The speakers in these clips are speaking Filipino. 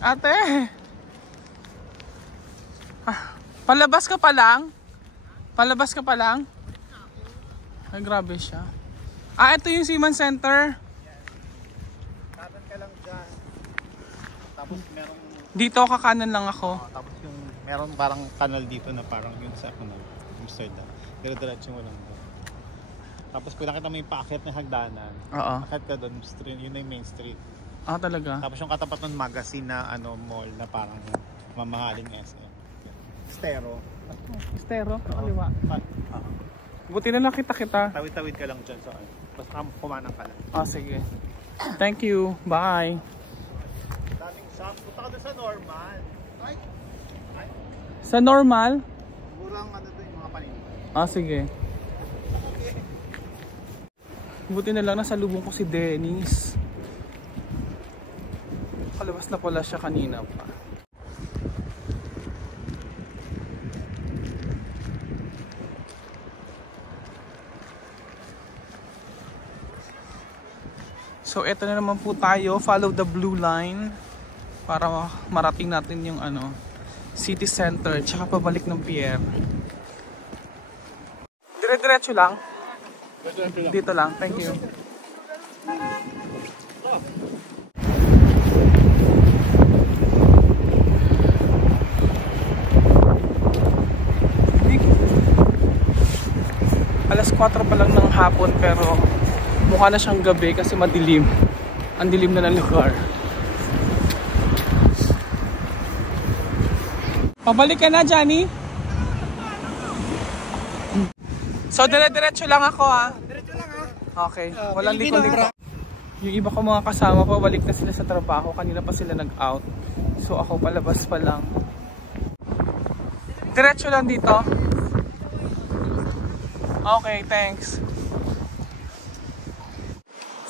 Ate! Palabas ka pa lang? Palabas ka pa lang? Ay, grabe siya. Ito yung Seaman Center. Kanan ka lang dyan. Tapos meron... Dito, kakanan lang ako. Tapos yung meron parang tunnel dito na parang yun sa Amsterdam. Dire-diretso mo lang doon. Tapos kung nakita mo yung paakyat na hagdanan, akit ka doon, yun na yung main street. Talaga? Tapos yung katapat ng magazine na mall na parang mamahaling SM. Estero. Estero? Kaliwa. Buti na nakita kita. Tawid-tawid ka lang dyan sa basta kumanang ka lang. Sige. Thank you. Bye. Daming shop. Punta ka doon sa normal. Ay. Sa normal? Murang doon yung mga panin. Sige. Buti na lang nasalubong ko si Dennis. Kalabas na pala siya kanina pa. So eto na naman po tayo, follow the blue line para marating natin yung city center tsaka pabalik ng pier. Dire-diretso lang. Dito lang, thank you. Alas 4 pa lang ng hapon pero mukha na siyang gabi kasi madilim. Ang dilim na ng lugar. Pabalik ka na, Johnny? So, dire-diretso lang ako, ha? Diretso lang, ha? Okay. Walang liko-liko. Yung iba ko mga kasama pa, balik na sila sa trabaho. Kanina pa sila nag-out. So, ako palabas pa lang. Diretso lang dito. Okay, thanks.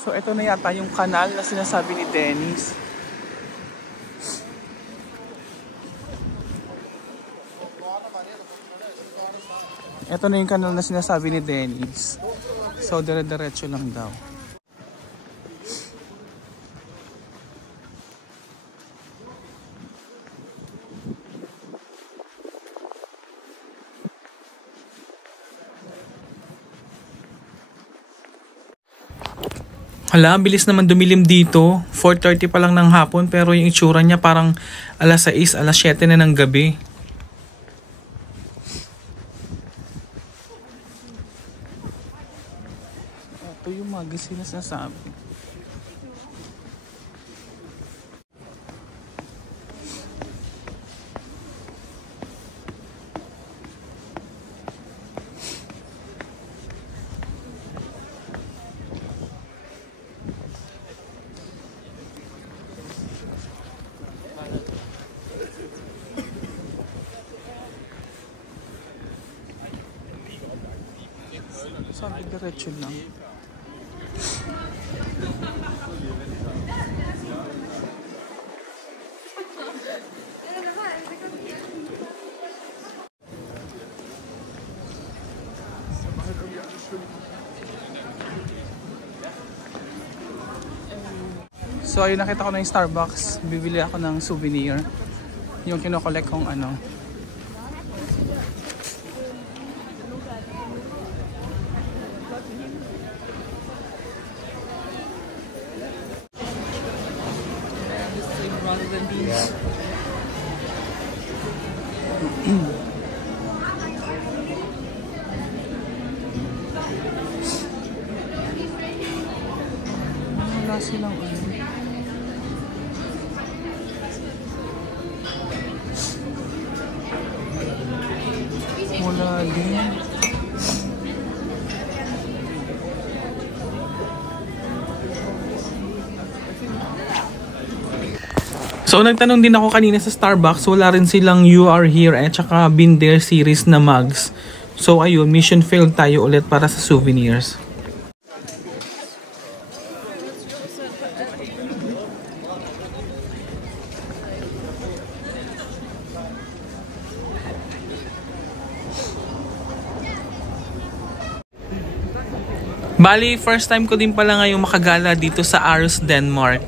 So ito na yata yung kanal na sinasabi ni Dennis. Ito na yung kanal na sinasabi ni Dennis. So dire-diretso lang daw. Hala, bilis naman dumilim dito. 4:30 pa lang ng hapon pero yung itsura niya parang alas 6, alas 7 na ng gabi. Ito yung magazine na sinasabi. Sabi diretso lang. So ayun, nakita ko na yung Starbucks. Bibili ako ng souvenir. Yung kinokollect kong rather than these. Wala silang wala din. So nagtanong din ako kanina sa Starbucks, wala rin silang You Are Here at saka Been There series na mugs. So ayun, mission failed tayo ulit para sa souvenirs. Bali, first time ko din pala ngayong makagala dito sa Aarhus, Denmark.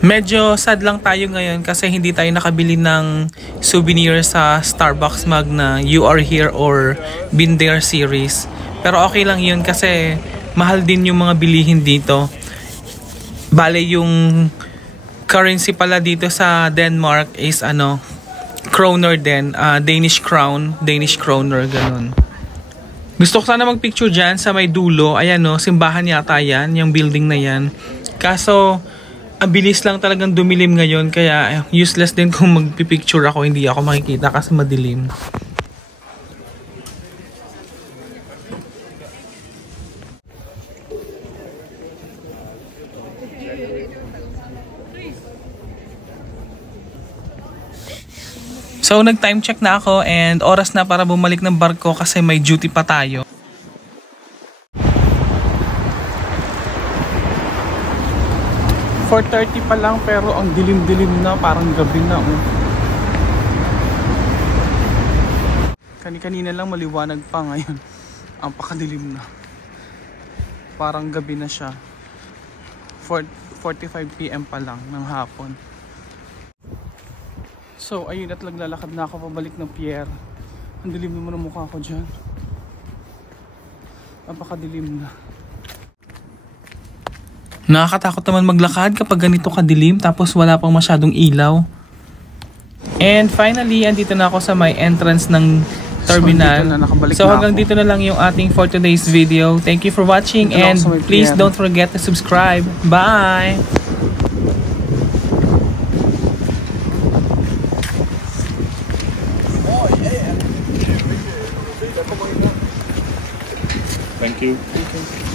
Medyo sad lang tayo ngayon kasi hindi tayo nakabili ng souvenir sa Starbucks mug na You Are Here or Been There series. Pero okay lang yun kasi mahal din yung mga bilihin dito. Bale yung currency pala dito sa Denmark is kroner din, Danish crown, Danish kroner, ganun. Gusto ko sana magpicture dyan sa may dulo. Ayan simbahan yata yan, yung building na yan. Kaso ang bilis lang talagang dumilim ngayon kaya useless din kung magpipicture ako, hindi ako makikita kasi madilim. So nag-time check na ako and oras na para bumalik ng barko kasi may duty pa tayo. 4:30 pa lang pero ang dilim-dilim na, parang gabi na. Kanina lang maliwanag pa, ngayon ang pakadilim na. Parang gabi na siya. 4:45 PM pa lang ng hapon. So ayun, at naglalakad na ako pabalik ng pier. Ang dilim naman ang mukha ko dyan. Ang pakadilim na. Nakakatakot naman maglakad kapag ganito kadilim tapos wala pang masyadong ilaw. And finally, andito na ako sa may entrance ng terminal. So hanggang dito na lang yung ating for today's video. Thank you for watching and please don't forget to subscribe. Bye! Thank you. Okay.